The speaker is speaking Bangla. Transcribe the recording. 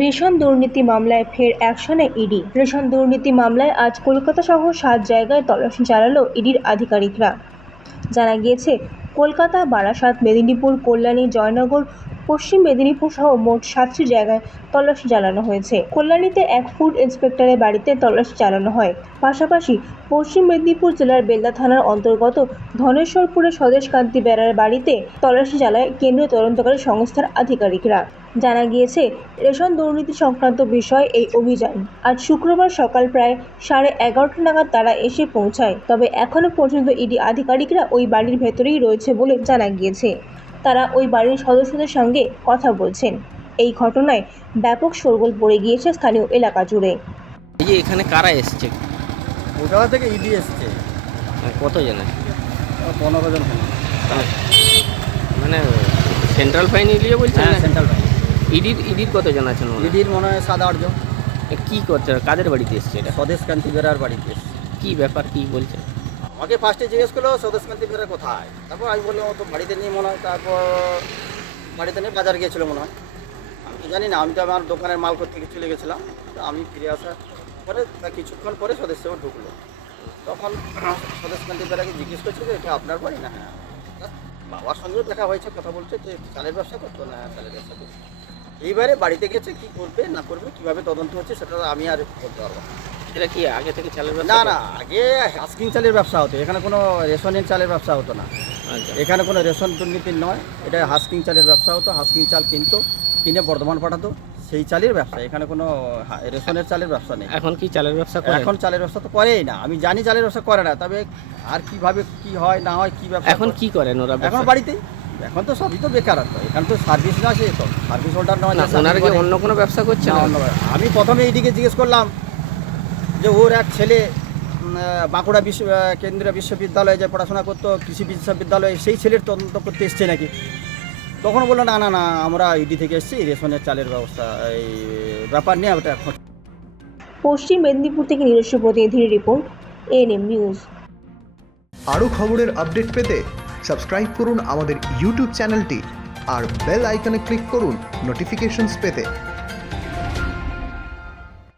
রেশন দুর্নীতি মামলায় ফের অ্যাকশনে ইডি। রেশন দুর্নীতি মামলায় আজ কলকাতা সহ সাত জায়গায় তল্লাশি চালালো ইডির আধিকারিকরা। জানা গিয়েছে, কলকাতা, বারাসাত, মেদিনীপুর, কল্যাণী, জয়নগর পশ্চিম মেদিনীপুর সহ মোট সাতটি জায়গায় তল্লাশি চালানো হয়েছে। কল্যাণীতে এক ফুড ইন্সপেক্টরের বাড়িতে তল্লাশি চালানো হয়। পাশাপাশি পশ্চিম মেদিনীপুর জেলার বেলদা থানার অন্তর্গত ধনেশ্বরপুরের স্বদেশকান্তি বেড়ার বাড়িতে তল্লাশি চালায় কেন্দ্রীয় তদন্তকারী সংস্থার আধিকারিকরা। জানা গিয়েছে, রেশন দুর্নীতি সংক্রান্ত বিষয় এই অভিযান আজ শুক্রবার সকাল প্রায় সাড়ে এগারোটা নাগাদ তারা এসে পৌঁছায়। তবে এখনও পর্যন্ত ইডি আধিকারিকরা ওই বাড়ির ভেতরেই রয়েছে বলে জানা গিয়েছে। তারা ওই বাড়ির সদস্যদের সঙ্গে কথা বলছেন। এই ঘটনায় ব্যাপক শোরগোল পড়ে গিয়েছে স্থানীয় এলাকা জুড়ে। এই যে এখানে কারা এসছে? কলকাতা থেকে ইডি এসছে। মানে কত জনের পনেরো জন মানে সেন্ট্রাল ফাইন এরিয়া বলছেন হ্যাঁ সেন্ট্রাল ব্যাংক ইডির ইডির কতজন আছেন হয়? ইডির মনে হয় সাত আটজন কি করছে? কাদের বাড়িতে এসছে এটা? স্বদেশ কান্তি বেরার বাড়িতে এসছে। কি ব্যাপার কি বলছে? আমাকে ফার্স্টে জিজ্ঞেস করল, স্বদেশ কান্তি বেরা কোথায়? তারপর আমি বললাম, ও তো বাড়িতে নিয়ে মনে হয়। তারপর বাড়িতে নিয়ে বাজার গিয়েছিল মনে হয়। আমি তো জানি না, আমি তো আমার দোকানের মাল করতে চলে গেছিলাম। তো আমি ফিরে আসার পরে কিছুক্ষণ পরে সদস্য ঢুকলো। তখন স্বদেশ কান্তি বেরাকে জিজ্ঞেস করছে যে, এটা আপনার বাড়ি? না হ্যাঁ বাবার সঙ্গেও দেখা হয়েছে, কথা বলছে যে চালের ব্যবসা করতো? না হ্যাঁ চালের ব্যবসা করতো। এইবারে বাড়িতে গেছে, কি করবে, না করবে, কীভাবে তদন্ত হচ্ছে, সেটা আমি আর বলতে পারব। এটা কি আগে থেকে চালের ব্যবসা না না আগে হাস্কিং চালের ব্যবসা হতো। এখানে কোনো রেশনের চালের ব্যবসা হতো না। আচ্ছা। এখানে কোনো রেশন নয় এটা হাস্কিং চালের ব্যবসা হতো। হাস্কিং চাল কিনতো কিনে বর্ধমান পাঠাতো সেই চালের ব্যবসা। এখানে কোনো রেশনের চালের ব্যবসা নেই। এখন কি চালের ব্যবসা করে? এখন চালের ব্যবসা তো করেই না। আমি জানি চালের ব্যবসা করে না তবে আর কীভাবে কি হয় না হয় কি ব্যবসা এখন। কি করেন ওরা এখন? বাড়িতেই। এখন তো সবই তো বেকারত্ব এখানে তো সার্ভিস না সে তো সার্ভিস হোল্ডার নয় না যে ওনারা কি অন্য কোনো ব্যবসা করছে না, অন্য। আমি প্রথমে এইদিকে জিজ্ঞেস করলাম যে ওর এক ছেলে বাঁকুড়া বিশ্ব কেন্দ্রীয় বিশ্ববিদ্যালয়ে যে পড়াশোনা করতো কৃষি বিশ্ববিদ্যালয়ে সেই ছেলের তদন্ত করতে এসছে নাকি? তখন বলল না না না আমরা ইডি থেকে এসেছি রেশনের চালের ব্যবস্থা এই ব্যাপার নিয়ে ওটা এখন পশ্চিম মেদিনীপুর থেকে নিজস্ব প্রতিনিধির রিপোর্ট এএনএম নিউজ। আরও খবরের আপডেট পেতে সাবস্ক্রাইব করুন আমাদের ইউটিউব চ্যানেলটি আর বেল আইকনে ক্লিক করুন নোটিফিকেশনস পেতে।